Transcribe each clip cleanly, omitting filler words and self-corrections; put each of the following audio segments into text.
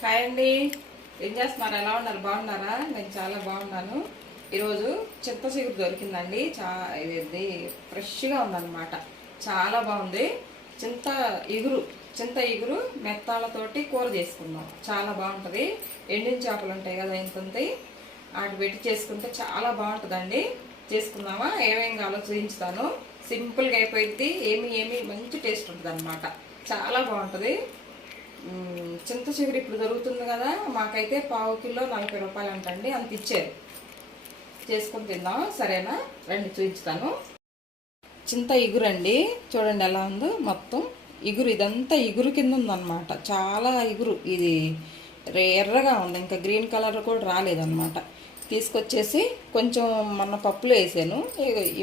Hi అండి. ఏం చేస్తున్నారు? ఎలా ఉన్నారు? బాగున్నారా? నేను చాలా బాగున్నాను. ఈరోజు చింత చిగురు దొరికిందండి. ఇది ఫ్రెష్గా ఉందన్నమాట. చాలా బాగుంది. చింత ఇగురు చింత ఇగురు మెత్తాలతోటి కూర చేసుకుందాం. చాలా బాగుంటుంది. ఎండిన చేపలు ఉంటాయి కదా, ఇంత వాటి పెట్టి చేసుకుంటే చాలా బాగుంటుందండి. చేసుకుందామా? ఏమేమి కావాలో చూపించుతాను. సింపుల్గా అయిపోయింది. ఏమి మంచి టేస్ట్ ఉంటుంది అన్నమాట. చాలా బాగుంటుంది. చింత చిగురు ఇప్పుడు దొరుకుతుంది కదా, మాకైతే పావు కిలో 40 రూపాయలు అంటండి. అంత ఇచ్చారు. చేసుకొని తిందాం. సరేనా? రండి చూపించుతాను. చింత ఇగురు అండి. చూడండి ఎలా ఉందో. మొత్తం ఇగురు, ఇదంతా ఇగురు కింద ఉందన్నమాట. చాలా ఇగురు. ఇది ఎర్రగా ఉంది, ఇంకా గ్రీన్ కలర్ కూడా రాలేదన్నమాట. తీసుకొచ్చేసి కొంచెం మొన్న పప్పులో వేసాను.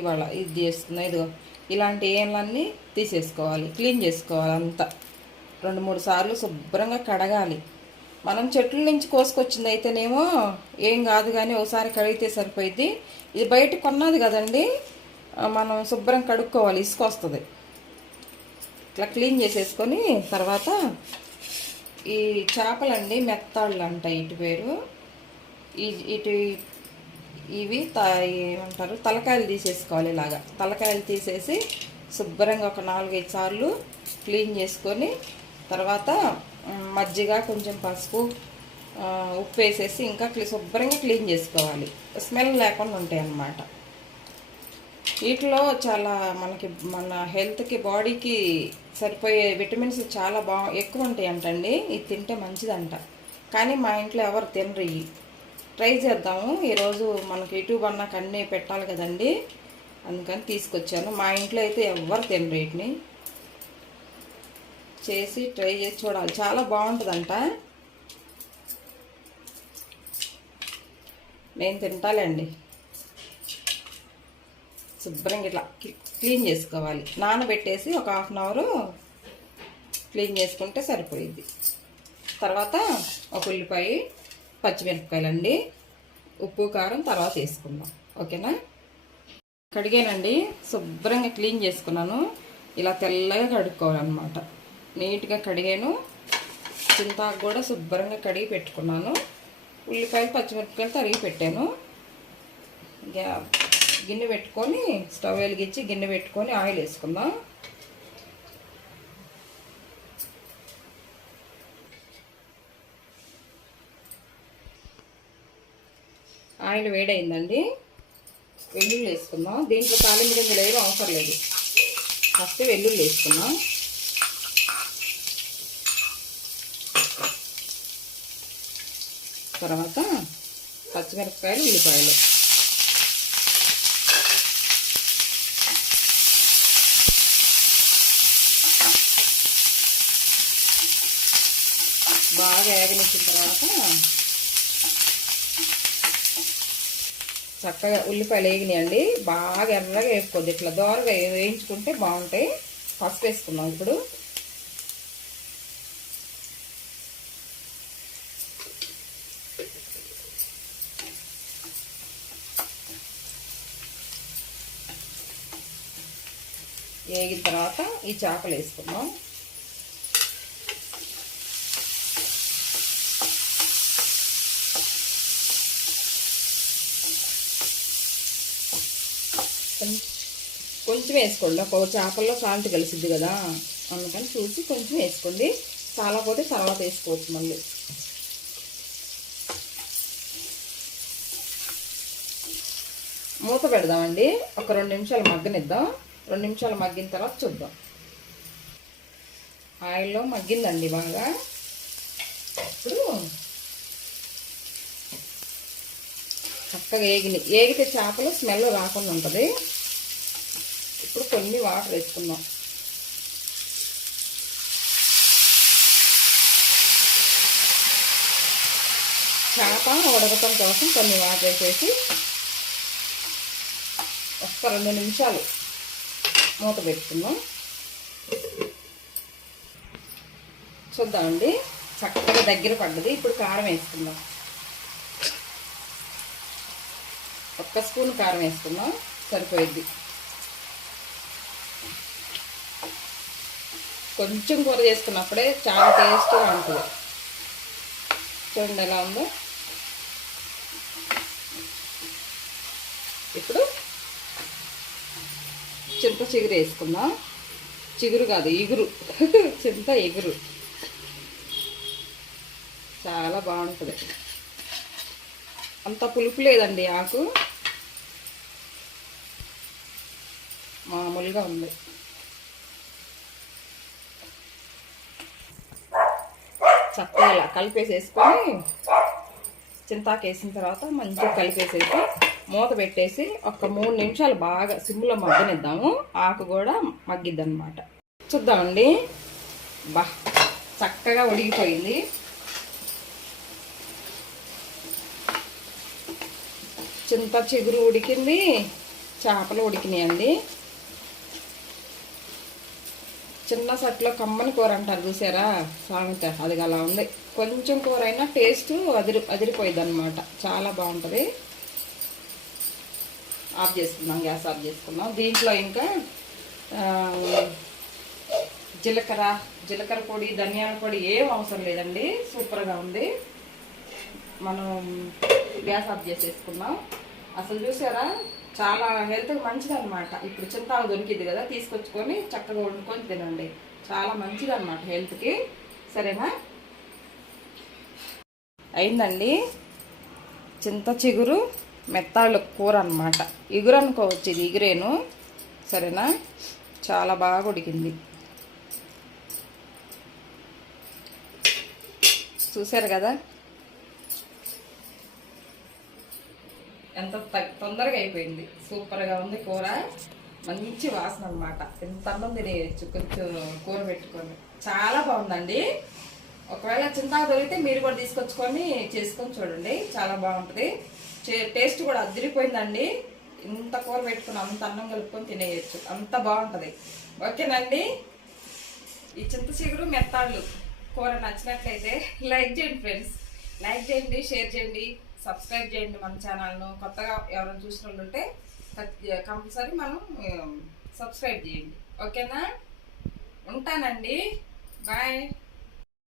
ఇవాళ ఇది చేస్తున్నా. ఇదిగో ఇలాంటి ఏళ్ళన్నీ తీసేసుకోవాలి, క్లీన్ చేసుకోవాలి అంతా. 2-3 సార్లు శుభ్రంగా కడగాలి. మనం చెట్ల నుంచి కోసుకొచ్చింది అయితేనేమో ఏం కాదు, కానీ ఒకసారి కడిగితే సరిపోయింది. ఇది బయట కొన్నది కదండి, మనం శుభ్రం కడుక్కోవాలి. ఇసుక వస్తుంది. ఇట్లా క్లీన్ చేసేసుకొని తర్వాత ఈ చేపలండి మెత్తాళ్ళు అంటాయి ఇటు పేరు. ఇటు ఇవి ఏమంటారు, తలకాయలు తీసేసుకోవాలి. ఇలాగా తలకాయలు తీసేసి శుభ్రంగా ఒక 4-5 సార్లు క్లీన్ చేసుకొని తర్వాత మజ్జిగ, కొంచెం పసుపు, ఉప్పు వేసేసి ఇంకా శుభ్రంగా క్లీన్ చేసుకోవాలి. స్మెల్ లేకుండా ఉంటాయి అన్నమాట. వీటిలో చాలా మన హెల్త్కి, బాడీకి సరిపోయే విటమిన్స్ చాలా ఎక్కువ ఉంటాయి అంటండి. ఇది తింటే మంచిదంట. కానీ మా ఇంట్లో ఎవరు తినరు. ఇవి ట్రై చేద్దాము. ఈరోజు మనకి యూట్యూబ్ అన్నాక అన్నీ పెట్టాలి కదండి, అందుకని తీసుకొచ్చాను. మా ఇంట్లో అయితే ఎవరు తినరు. వీటిని చేసి ట్రై చేసి చూడాలి. చాలా బాగుంటుందంట. నేను తింటాలండి. శుభ్రంగా ఇట్లా క్లీన్ చేసుకోవాలి. నానబెట్టేసి ఒక 1/2 అవర్ క్లీన్ చేసుకుంటే సరిపోయిద్ది. తర్వాత ఒక ఉల్లిపాయ, పచ్చిమిరపకాయలండి, ఉప్పు కారం తర్వాత వేసుకుందాం. ఓకేనా? కడిగానండి. శుభ్రంగా క్లీన్ చేసుకున్నాను. ఇలా తెల్లగా కడుక్కోవాలన్నమాట. నీట్గా కడిగాను. చింతాకు కూడా శుభ్రంగా కడిగి పెట్టుకున్నాను. ఉల్లిపాయలు, పచ్చిమిరపకాయలు తరిగి పెట్టాను. గిన్నె పెట్టుకొని స్టవ్ వెలిగించి గిన్నె పెట్టుకొని ఆయిల్ వేసుకుందాం. ఆయిల్ వేడైందండి. వెల్లుల్లి వేసుకుందాం. దీంట్లో తాలింపు గింజలు ఏమీ అవసరం లేదు. ఫస్ట్ వెల్లుల్లి వేసుకుందాం. తర్వాత పచ్చిమిరపకాయలు, ఉల్లిపాయలు, బాగా వేగనిచ్చిన తర్వాత చక్కగా ఉల్లిపాయలు వేగినాయండి. బాగా ఎర్రగా వేసుకోవద్దు, ఇట్లా దోరగా వేయించుకుంటే బాగుంటాయి. పసుపు వేసుకుందాం ఇప్పుడు. వేగిన తర్వాత ఈ చేపలు వేసుకుందాం. కొంచెం వేసుకోండి. ఒక చేపల్లో సాల్ట్ కలిసిద్ది కదా, అందుకని చూసి కొంచెం వేసుకోండి. చాలా పోతే తర్వాత వేసుకోవచ్చు మళ్ళీ. మూత పెడదామండి. ఒక 2 నిమిషాలు మగ్గనిద్దాం. 2 నిమిషాలు మగ్గిన తర్వాత చూద్దాం. ఆయిల్లో మగ్గిందండి బాగా. ఇప్పుడు చక్కగా ఏగితే చేపలు స్మెల్ రాకుండా ఉంటుంది. ఇప్పుడు కొన్ని వాటర్ వేసుకుందాం. చేప ఉడకటం కోసం కొన్ని వాటర్ వేసేసి ఒక్క 2 నిమిషాలు మూత పెట్టుకుందాం. చూద్దామండి, చక్కగా దగ్గర పడ్డది. ఇప్పుడు కారం వేసుకుందాం. 1 స్పూన్ కారం వేసుకుందాం, సరిపోయిద్ది. కొంచెం కూర చేసుకున్నప్పుడే చాలా టేస్ట్గా ఉంటుంది. చూడండి ఎలా ఉందో. ఇప్పుడు చింత చిగురు వేసుకుందాం. చిగురు కాదు, ఇగురు. చింత ఇగురు చాలా బాగుంటుంది. అంత పులుపు లేదండి, ఆకు మామూలుగా ఉంది. చక్కగా ఇలా కలిపేసేసుకొని చింతాకు వేసిన తర్వాత మంచిగా కలిపేసేసి మూత పెట్టేసి ఒక 3 నిమిషాలు బాగా సిమ్లో మగ్గనిద్దాము. ఆకు కూడా మగ్గిద్ది అనమాట. చూద్దామండి. చక్కగా ఉడికిపోయింది. చింత చిగురు ఉడికింది, చేపలు ఉడికినాయండి. చిన్న సట్లో కమ్మని కూర అంటారు చూసారా, సామెత, అది అలా ఉంది. కొంచెం కూర అయినా టేస్ట్ అదిరిపోయింది అనమాట. చాలా బాగుంటుంది. ఆఫ్ చేసుకుందాం, గ్యాస్ ఆఫ్ చేసుకుందాం. దీంట్లో ఇంకా జీలకర్ర పొడి, ధనియాల పొడి ఏం అవసరం లేదండి. సూపర్గా ఉంది. మనం గ్యాస్ ఆఫ్ చేసేసుకుందాం. అసలు చూసారా, చాలా హెల్త్కి మంచిది అనమాట. ఇప్పుడు చింతాకు దొరికింది కదా, తీసుకొచ్చుకొని చక్కగా వండుకొని తినండి. చాలా మంచిది అనమాట హెల్త్కి. సరేనా? అయిందండి. చింత చిగురు మెత్తాళ్ళ కూర అనమాట. ఇగురు అనుకోవచ్చు, ఇది ఇగురేను. సరేనా? చాలా బాగా ఉడికింది. చూసారు కదా ఎంత తొందరగా అయిపోయింది. సూపర్గా ఉంది కూర. మంచి వాసన అనమాట. ఎంత అన్నం తినేయచ్చు కొంచెం కూర పెట్టుకొని. చాలా బాగుందండి. ఒకవేళ చింతాకు దొరికితే మీరు కూడా తీసుకొచ్చుకొని చేసుకొని చూడండి. చాలా బాగుంటుంది. టేస్ట్ కూడా అదిరిపోయిందండి. ఇంత కూర పెట్టుకుని అంత అన్నం కలుపుకొని తినేయచ్చు. అంత బాగుంటుంది. ఓకేనండి. ఈ చింత చిగురు మెత్తాళ్ళు కూర నచ్చినట్లయితే లైక్ చేయండి ఫ్రెండ్స్. లైక్ చేయండి, షేర్ చేయండి, సబ్స్క్రైబ్ చేయండి మన ఛానల్ను. కొత్తగా ఎవరైనా చూసిన వాళ్ళు ఉంటే కంపల్సరీ మనం సబ్స్క్రైబ్ చేయండి. ఓకేనా? ఉంటానండి. బాయ్.